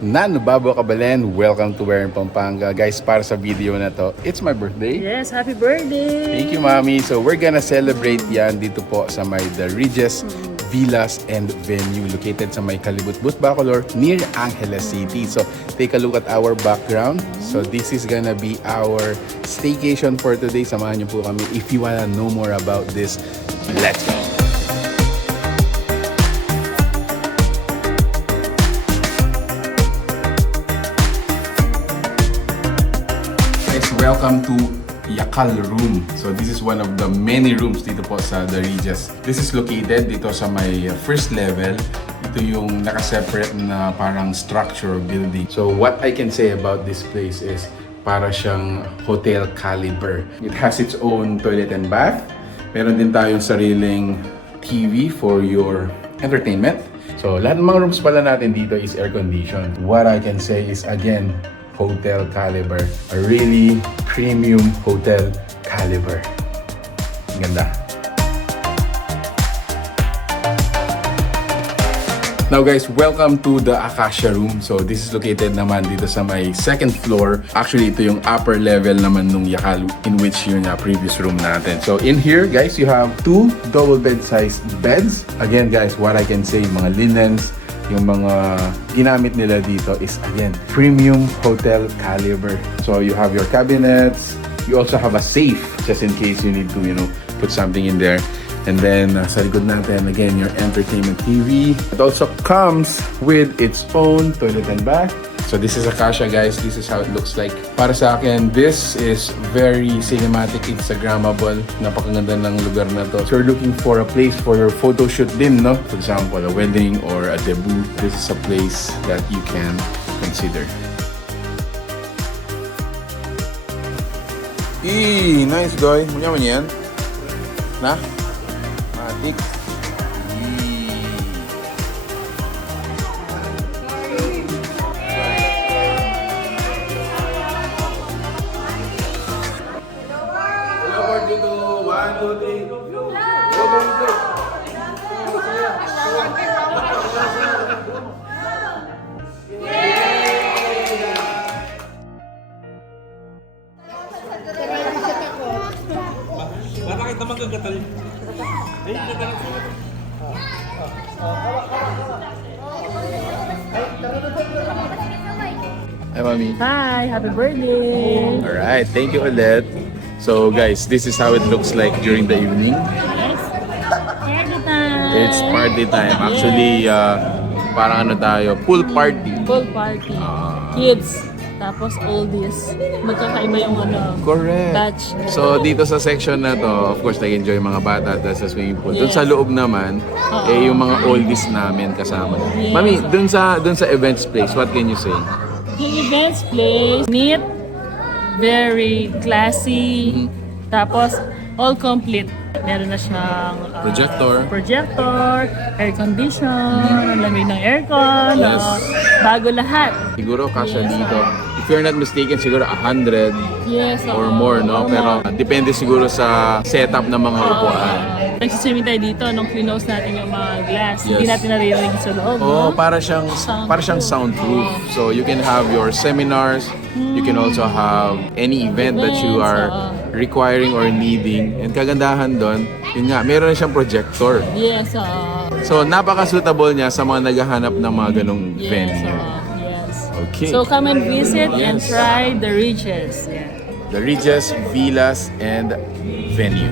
Nanubabo Kabalen, welcome to Where in Pampanga. Guys, para sa video na to, it's my birthday. Yes, happy birthday! Thank you, Mami. So we're gonna celebrate yan dito po sa may The Regis Villas and Venue located sa may Calibutbut, Bacolor, near Angeles City. So take a look at our background. So this is gonna be our staycation for today. Samahan niyo po kami. If you wanna know more about this, let's go! Welcome to Yakal Room. So this is one of the many rooms dito po sa The Regis. This is located dito sa may first level. Ito yung naka-separate na parang structure building. So what I can say about this place is para siyang hotel caliber. It has its own toilet and bath. Meron din tayong sariling TV for your entertainment. So lahat ng mga rooms pala natin dito is air-conditioned. What I can say is again, hotel caliber. A really premium hotel caliber. Ganda. Now guys, welcome to the Acacia Room. So this is located naman dito sa may second floor. Actually, ito yung upper level naman nung Yakal in which yung previous room natin. So in here guys, you have two double bed sized beds. Again guys, what I can say, mga linens, yung mga ginamit nila dito is again premium hotel caliber. So you have your cabinets, you also have a safe just in case you need to put something in there. And then sa likod natin again your entertainment TV. It also comes with its own toilet and bath. So this is Acacia guys, this is how it looks like. Para sa akin, this is very cinematic, Instagrammable. Napakaganda ng lugar na to. So you're looking for a place for your photo shoot din, no? For example, a wedding or a debut. This is a place that you can consider. Nice guy. Munya man yan? Na? Matik. Bakit naman gagatal? Ay, gagatal. Hi, Mami. Hi, happy birthday! Alright, thank you ulit. So guys, this is how it looks like during the evening. Yes, party time! It's party time. Actually, parang tayo, pool party. Full party. Kids. Tapos oldies. Magkakaiba yung Correct. batch. So dito sa section na to, of course, nag-enjoy mga bata dahil sa swimming pool. Doon sa loob naman, yung mga oldies namin kasama. Yes. Mami, doon sa events place, what can you say? Yung events place, neat, very classy, tapos all complete. Meron na siyang projector, air condition, lamig ng aircon, Yes. bago lahat. Siguro kasya dito. If you're not mistaken, siguro 100 Yes, or more, no? Pero depende siguro sa setup ng mga upuan. Nagsiswimming tayo dito nung close natin yung mga glass. Hindi Yes. natin naririnig sa loob. Oh, no? para siyang soundproof. So you can have your seminars, you can also have any event that you are requiring or needing. And kagandahan doon, yun nga, meron na siyang projector. Yes, So napaka-suitable niya sa mga naghahanap ng mga ganong venue. yes. Okay. So come and visit and Yes. try the Regis. Yeah. The Regis Villas and Venue.